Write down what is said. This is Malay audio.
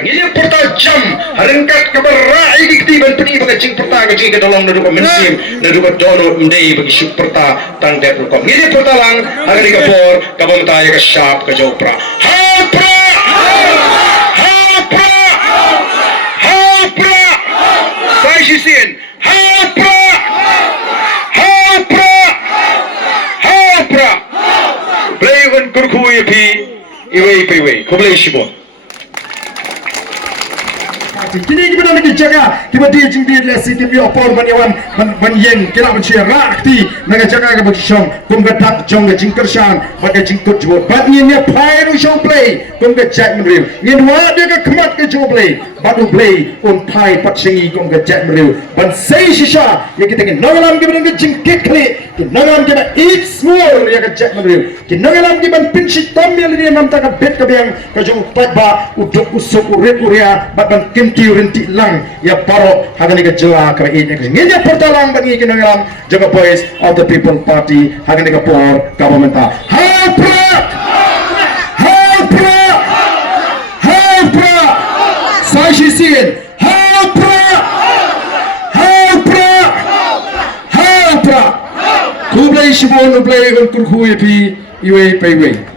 Ini portal jam harengkat keberai di ketiban peni bagi cing perta ke cing ke dalam nadu mensim nadu dono mendei bagi syuk perta tang det kom ini portalang harga di kapor kabam taya ke syap ke jopra hapra hapra hapra sai sisin hapra hapra hapra play on kurku ipi iwe kublai shibon kini kita nak jaga kita dia jingdi lesi kita opor banyawan banyen kita mencari rakti nak jaga kita berjom kumga tak jom ke jingkershan bagai jingkut jod banyen ya pairu show play kumga jack meril ngin wa dia ke kemat ke job play badu play on thai pat singi kumga jack meril ban sei shisha ya kita ngin nangalam kita dengan jingkit kli nangalam kita eat small ya ke jack meril kita nangalam kita ban pinchit tamil dia namta ka bet ka biang ka jom patba uduk usuk uret uria ban rinti lang ya paro hagani ka jela ka ini ngene portalang bagi kinangalam jaga boys of the people party hagani ka por government hapra hapra hapra sashi sin hapra hapra hapra kublai shibon kublai kurku yapi iwe paiwe